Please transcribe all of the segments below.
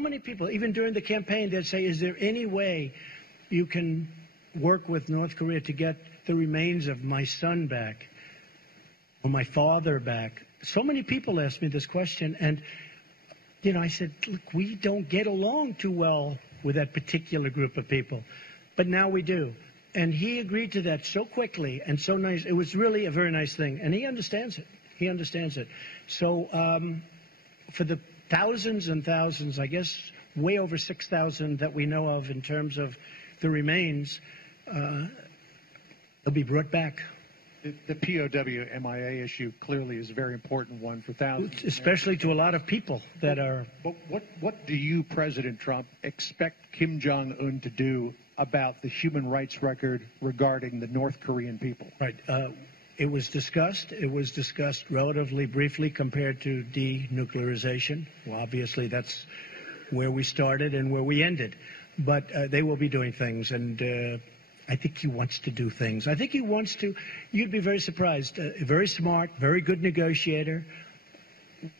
So many people, even during the campaign, they'd say, is there any way you can work with North Korea to get the remains of my son back or my father back? So many people asked me this question, and, you know, I said, look, we don't get along too well with that particular group of people, but now we do. And he agreed to that so quickly and so nice. It was really a very nice thing, and he understands it. He understands it. So for the thousands and thousands, I guess way over 6,000 that we know of in terms of the remains, they'll be brought back. The POW MIA issue clearly is a very important one for thousands. Especially to a lot of people that are... But what do you, President Trump, expect Kim Jong-un to do about the human rights record regarding the North Korean people? Right. It was discussed. It was discussed relatively briefly compared to denuclearization. Well, obviously, that's where we started and where we ended. But they will be doing things, and I think he wants to do things. I think he wants to. You'd be very surprised. Very smart, very good negotiator,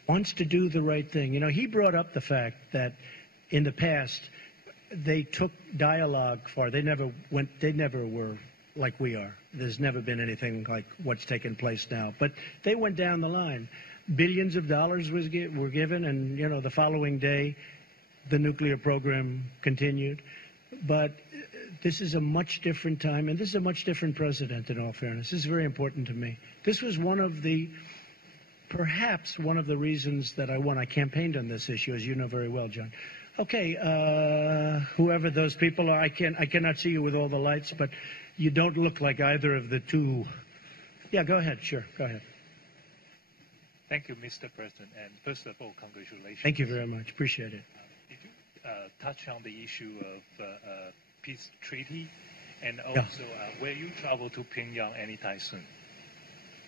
wants to do the right thing. You know, he brought up the fact that in the past they took dialogue far. They never were like we are. There's never been anything like what's taken place now. But they went down the line. Billions of dollars were given, and, you know, the following day the nuclear program continued. But this is a much different time, and this is a much different president, in all fairness. This is very important to me. This was perhaps one of the reasons that I won. I campaigned on this issue, as you know very well, John. Okay, whoever those people are, I cannot see you with all the lights, but you don't look like either of the two. Yeah, go ahead. Sure, go ahead. Thank you, Mr. President. And first of all, congratulations. Thank you very much. Appreciate it. Did you touch on the issue of peace treaty, and also will you travel to Pyongyang anytime soon?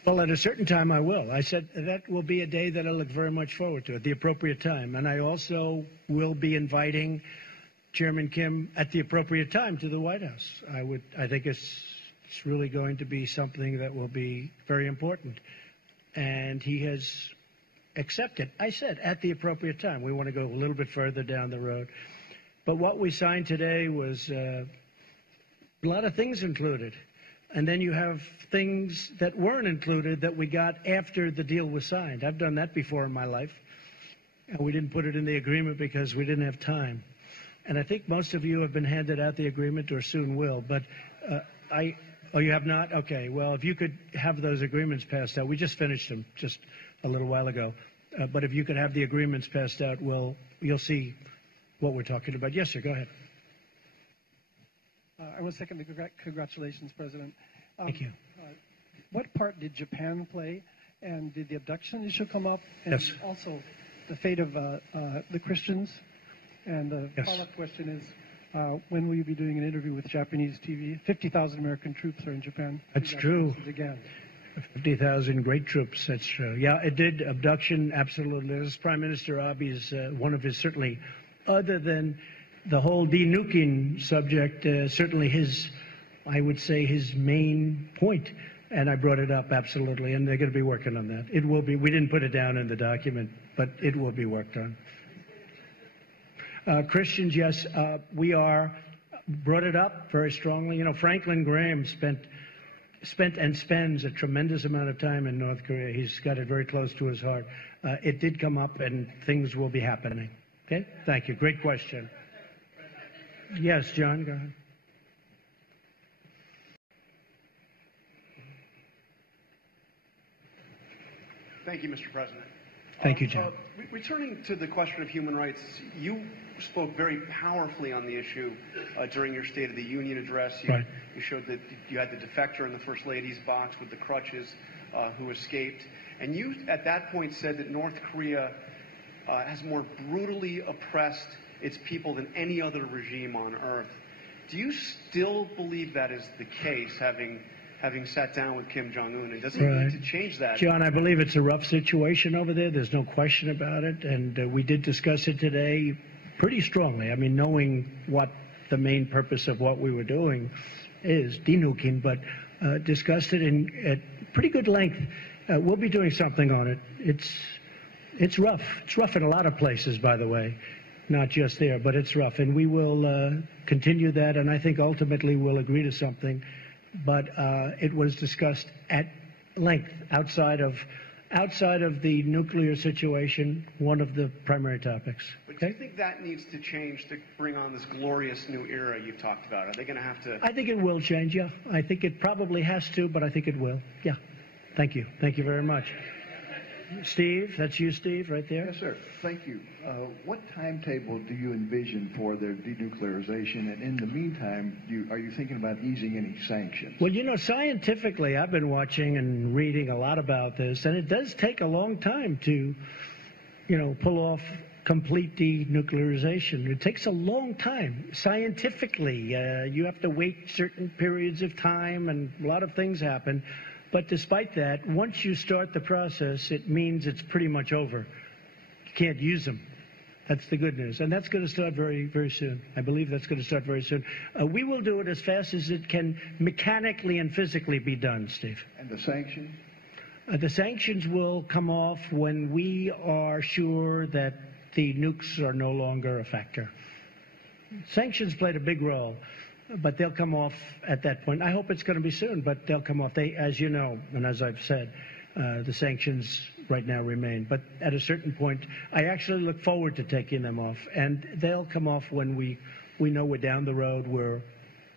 Well, at a certain time I will. I said that will be a day that I look very much forward to at the appropriate time. And I also will be inviting Chairman Kim at the appropriate time to the White House. I think it's really going to be something that will be very important. And he has accepted. I said at the appropriate time. We want to go a little bit further down the road. But what we signed today was a lot of things included. And then you have things that weren't included that we got after the deal was signed. I've done that before in my life. And we didn't put it in the agreement because we didn't have time. And I think most of you have been handed out the agreement or soon will. But oh, you have not? Okay. Well, if you could have those agreements passed out. We just finished them just a little while ago. But if you could have the agreements passed out, you'll see what we're talking about. Yes, sir. Go ahead. I want to second the congratulations, President. Thank you. What part did Japan play, and did the abduction issue come up? And yes. Also, the fate of the Christians. And the follow-up question is, when will you be doing an interview with Japanese TV? 50,000 American troops are in Japan. That's true. Again. 50,000 great troops. That's true. Yeah, it did. Abduction, absolutely. This Prime Minister Abe's one of his, certainly, other than the whole denuking subject, certainly I would say his main point. And I brought it up, absolutely. And they're going to be working on that. It will be. We didn't put it down in the document, but it will be worked on. Christians, yes, we brought it up very strongly. You know, Franklin Graham spent and spends a tremendous amount of time in North Korea. He's got it very close to his heart. It did come up, and things will be happening. Okay? Thank you. Great question. Yes, John, go ahead. Thank you, Mr. President. Thank you, John. Returning to the question of human rights, you spoke very powerfully on the issue during your State of the Union address. You showed that you had the defector in the First Lady's box with the crutches who escaped. And you, at that point, said that North Korea has more brutally oppressed its people than any other regime on earth. Do you still believe that is the case, having sat down with Kim Jong-un? And does he need to change that? John, I believe it's a rough situation over there. There's no question about it. And we did discuss it today pretty strongly. I mean, knowing what the main purpose of what we were doing is, denuking, but discussed it at pretty good length. We'll be doing something on it. It's rough. It's rough in a lot of places, by the way. not just there, but it's rough. And we will continue that, and I think ultimately we'll agree to something. But it was discussed at length outside of the nuclear situation, one of the primary topics. But do you think that needs to change to bring on this glorious new era you've talked about? Are they going to have to? I think it will change, yeah. I think it probably has to, but I think it will. Yeah. Thank you. Thank you very much. Steve, that's you, Steve, right there. Yes, sir. Thank you. What timetable do you envision for their denuclearization? And in the meantime, are you thinking about easing any sanctions? Well, you know, scientifically, I've been watching and reading a lot about this, and it does take a long time to, you know, pull off complete denuclearization. It takes a long time. Scientifically, you have to wait certain periods of time, and a lot of things happen. But despite that, once you start the process, it means it's pretty much over. You can't use them. That's the good news. And that's going to start very, very soon. I believe that's going to start very soon. We will do it as fast as it can mechanically and physically be done, Steve. And the sanctions? The sanctions will come off when we are sure that the nukes are no longer a factor. Sanctions played a big role. But they'll come off at that point. I hope it's going to be soon, but they'll come off. They, as you know, and as I've said, the sanctions right now remain. But at a certain point, I actually look forward to taking them off. And they'll come off when we know we're down the road where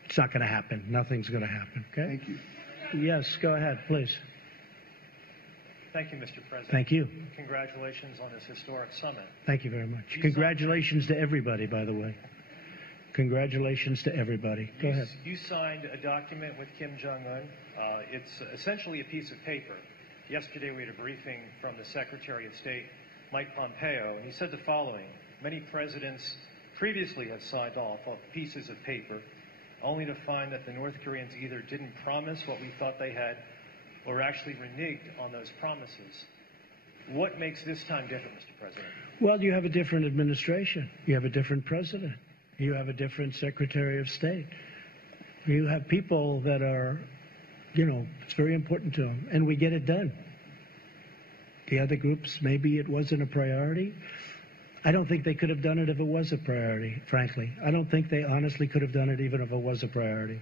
it's not going to happen. Nothing's going to happen. Okay? Thank you. Yes, go ahead, please. Thank you, Mr. President. Thank you. Congratulations on this historic summit. Thank you very much. Congratulations to everybody, by the way. Congratulations to everybody. Go ahead. You signed a document with Kim Jong-un. It's essentially a piece of paper. Yesterday we had a briefing from the Secretary of State, Mike Pompeo, and he said the following: many presidents previously have signed off on pieces of paper, only to find that the North Koreans either didn't promise what we thought they had, or actually reneged on those promises. What makes this time different, Mr. President? Well, you have a different administration. You have a different president. You have a different Secretary of State. You have people that are, you know, it's very important to them, and we get it done. The other groups, maybe it wasn't a priority. I don't think they could have done it if it was a priority, frankly. I don't think they honestly could have done it even if it was a priority.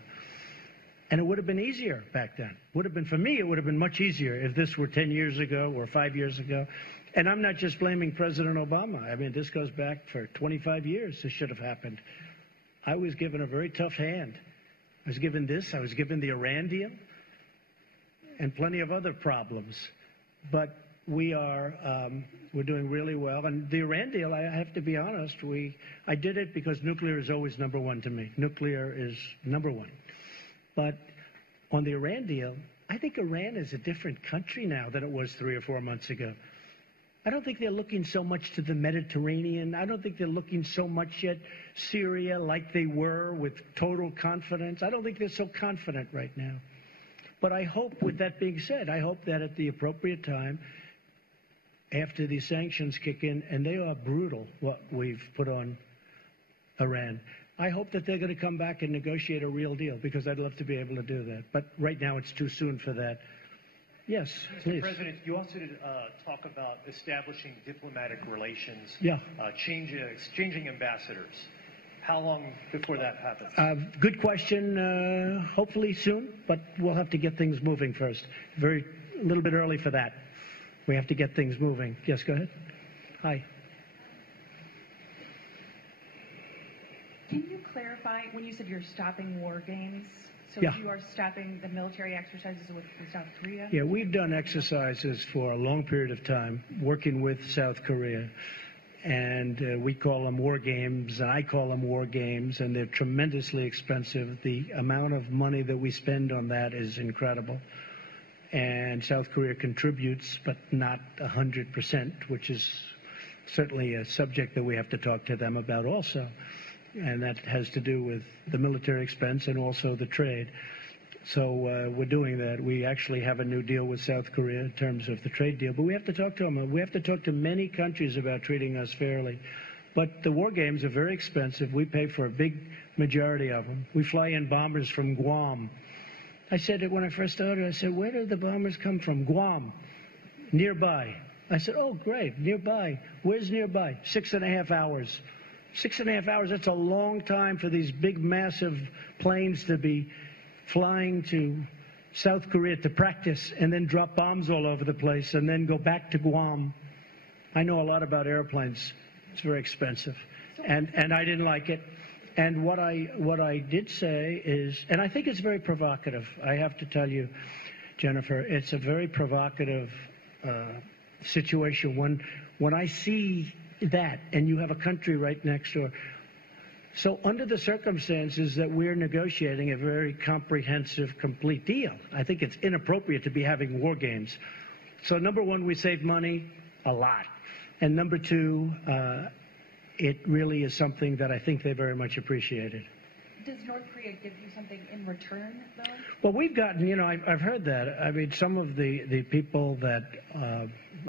And it would have been easier back then. Would have been, for me, it would have been much easier if this were 10 years ago or 5 years ago. And I'm not just blaming President Obama. I mean, this goes back for 25 years. This should have happened. I was given a very tough hand. I was given this. I was given the Iran deal and plenty of other problems. But we're doing really well. And the Iran deal, I have to be honest, I did it because nuclear is always number one to me. Nuclear is number one. But on the Iran deal, I think Iran is a different country now than it was 3 or 4 months ago. I don't think they're looking so much to the Mediterranean. I don't think they're looking so much at Syria like they were with total confidence. I don't think they're so confident right now. But I hope, with that being said, I hope that at the appropriate time, after these sanctions kick in, and they are brutal, what we've put on Iran, I hope that they're going to come back and negotiate a real deal, because I'd love to be able to do that. But right now it's too soon for that. Yes, please. Mr. President, you also did talk about establishing diplomatic relations, exchanging ambassadors. How long before that happens? Good question. Hopefully soon, but we'll have to get things moving first. A little bit early for that. We have to get things moving. Yes, go ahead. Hi. Can you clarify when you said you're stopping war games? So you are stopping the military exercises with South Korea? Yeah, we've done exercises for a long period of time working with South Korea. And we call them war games, and I call them war games, and they're tremendously expensive. The amount of money that we spend on that is incredible. And South Korea contributes, but not 100%, which is certainly a subject that we have to talk to them about also. And that has to do with the military expense and also the trade. So we're doing that. We actually have a new deal with South Korea in terms of the trade deal. But we have to talk to them. We have to talk to many countries about treating us fairly. But the war games are very expensive. We pay for a big majority of them. We fly in bombers from Guam. I said it when I first started. I said, where do the bombers come from? Guam, nearby. I said, oh, great, nearby. Where's nearby? 6.5 hours 6.5 hours, that's a long time for these big, massive planes to be flying to South Korea to practice and then drop bombs all over the place and then go back to Guam. I know a lot about airplanes. It's very expensive. And I didn't like it. And what I did say is, and I think it's very provocative. I have to tell you, Jennifer, it's a very provocative situation when I see that, and you have a country right next door. So under the circumstances that we're negotiating a very comprehensive, complete deal, I think it's inappropriate to be having war games. So number one, we save money a lot. And number two, it really is something that I think they very much appreciated. Does North Korea give you something in return, though? Well, we've gotten, I've heard that. I mean, some of the people that,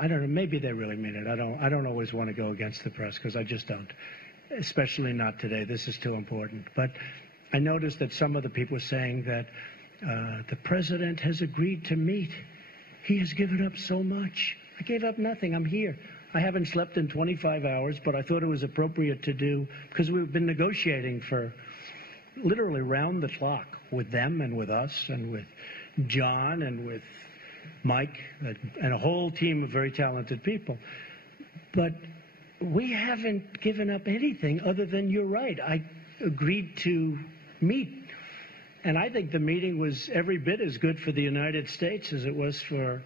I don't know, maybe they really mean it. I don't always want to go against the press because I just don't, especially not today. This is too important. But I noticed that some of the people were saying that the president has agreed to meet. He has given up so much. I gave up nothing. I'm here. I haven't slept in 25 hours, but I thought it was appropriate to do because we've been negotiating for literally round the clock with them and with us and with John and with Mike and a whole team of very talented people. But we haven't given up anything other than, you're right, I agreed to meet. And I think the meeting was every bit as good for the United States as it was for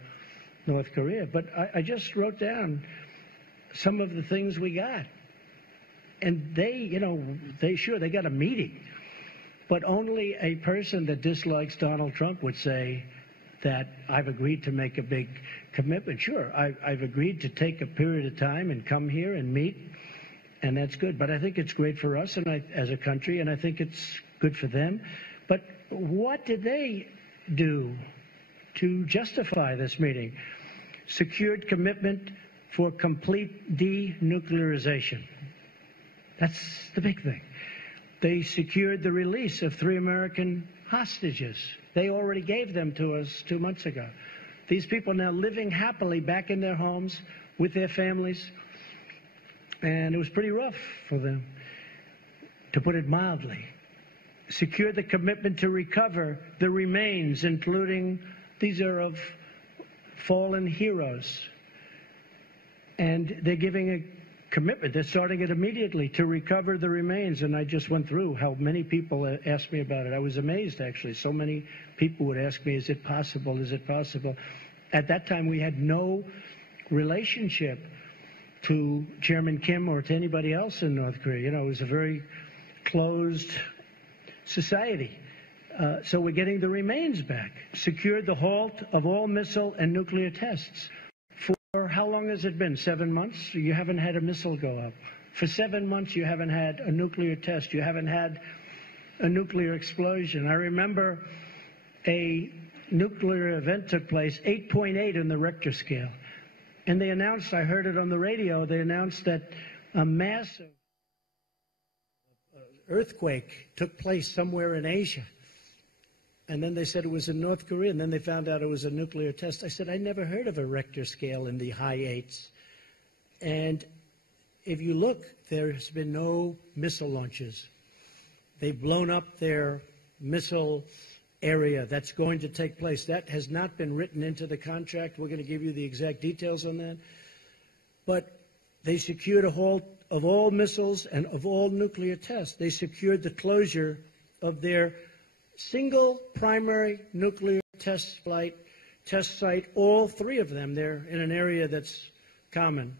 North Korea. But I just wrote down some of the things we got. And they got a meeting. But only a person that dislikes Donald Trump would say that I've agreed to make a big commitment. Sure, I've agreed to take a period of time and come here and meet, and that's good. But I think it's great for us and as a country, and I think it's good for them. But what did they do to justify this meeting? Secured commitment for complete denuclearization. That's the big thing. They secured the release of 3 American hostages. They already gave them to us 2 months ago. These people are now living happily back in their homes with their families. And it was pretty rough for them, to put it mildly. Secured the commitment to recover the remains, including, these are of fallen heroes. And they're giving a commitment. They're starting it immediately to recover the remains. And I just went through how many people asked me about it. I was amazed, actually. So many people would ask me, is it possible? Is it possible? At that time, we had no relationship to Chairman Kim or to anybody else in North Korea. It was a very closed society. So we're getting the remains back. Secured the halt of all missile and nuclear tests. For how long has it been? 7 months? You haven't had a missile go up. For 7 months, you haven't had a nuclear test. You haven't had a nuclear explosion. I remember a nuclear event took place, 8.8 in the Richter scale. And they announced, I heard it on the radio, they announced that a massive earthquake took place somewhere in Asia. And then they said it was in North Korea, and then they found out it was a nuclear test. I said, I never heard of a Richter scale in the high 8s. And if you look, there's been no missile launches. They've blown up their missile area that's going to take place. That has not been written into the contract. We're going to give you the exact details on that. But they secured a halt of all missiles and of all nuclear tests. They secured the closure of their single primary nuclear test site, all 3 of them. They're in an area that's common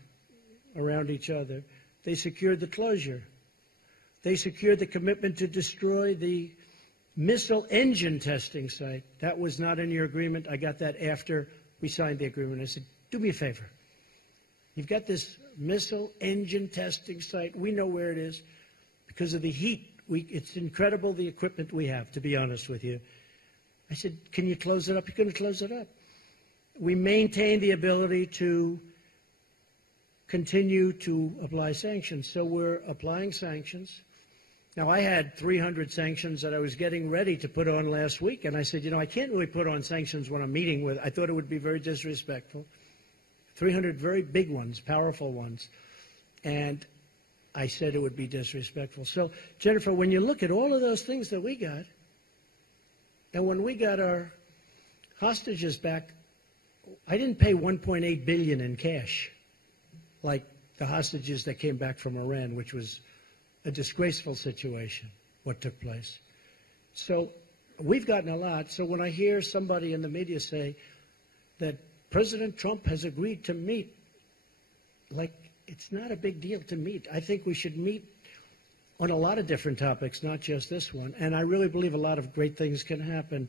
around each other. They secured the closure. They secured the commitment to destroy the missile engine testing site. That was not in your agreement. I got that after we signed the agreement. I said, do me a favor. You've got this missile engine testing site. We know where it is because of the heat. It's incredible the equipment we have, to be honest with you. I said, can you close it up? You're going to close it up. We maintain the ability to continue to apply sanctions. So we're applying sanctions. Now, I had 300 sanctions that I was getting ready to put on last week, and I said, I can't really put on sanctions when I'm meeting with, I thought it would be very disrespectful. 300 very big ones, powerful ones. And I said it would be disrespectful. So, Jennifer, when you look at all of those things that we got, and when we got our hostages back, I didn't pay $1.8 billion in cash, like the hostages that came back from Iran, which was a disgraceful situation, what took place. So we've gotten a lot. So when I hear somebody in the media say that President Trump has agreed to meet, like, it's not a big deal to meet. I think we should meet on a lot of different topics, not just this one. And I really believe a lot of great things can happen